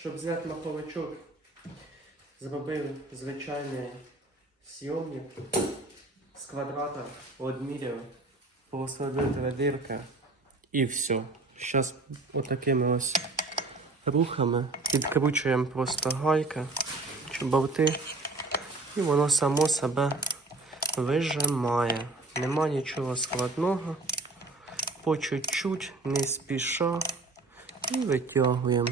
Щоб зняти маховичок, зробив звичайний сйомник з квадрата, одміряв, просверлив дирка і все. Зараз отакими ось рухами підкручуємо просто гайка чи болти, і воно само себе вижимає. Нема нічого складного. По чуть-чуть, не спіша. І витягуємо.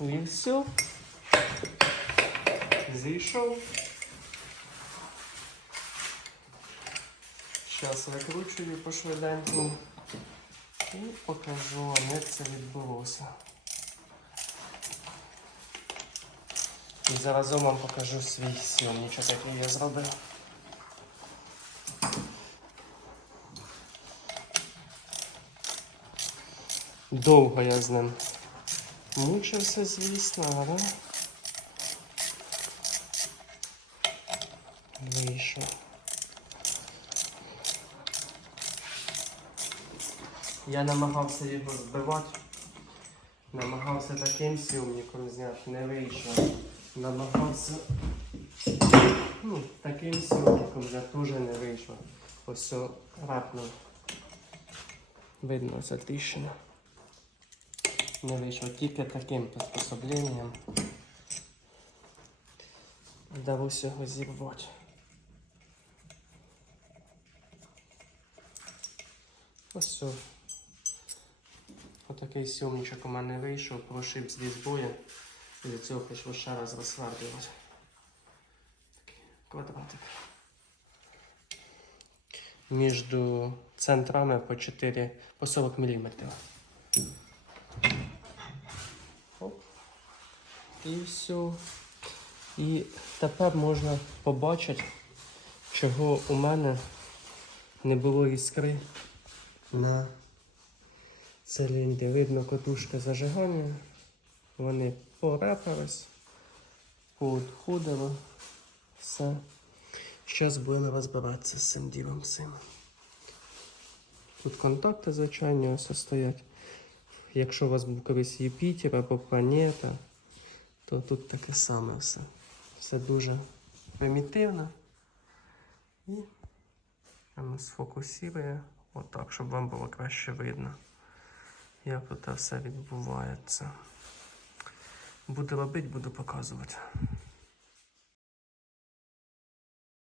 І все. Зійшов. Зараз викручую пошвиденько і покажу, як це відбулося. І заразом вам покажу свій сьомничок, який я зробив. Довго я з ним мучився, звісно, але вийшов. Я намагався його збивати. Намагався таким сьомником зняти, не вийшло. Намагався ну, таким сьомником вже теж не вийшло. Ось все. Видно, це тріщина. Не вийшло тільки таким приспособленням. Вдалося його зірвати. Ось все. Отакий сьомничок у мене вийшов, прошиб з. І Для цього прийшло ще раз розсверлювати. Такий квадратик. Між центрами по 4, по 40 мм. І все. І тепер можна побачити, чого у мене не було іскри на циліндрі. Видно котушка зажигання. Вони порепались, поотходили. Все. Зараз будемо розбиратися з цим ділом всім. Тут контакти, звичайно, ось стоять. Якщо у вас був колись Юпітер або планета, то тут таке саме все. Все дуже примітивно. І ми сфокусує отак, щоб вам було краще видно, як тут все відбувається. Буду робити, буду показувати.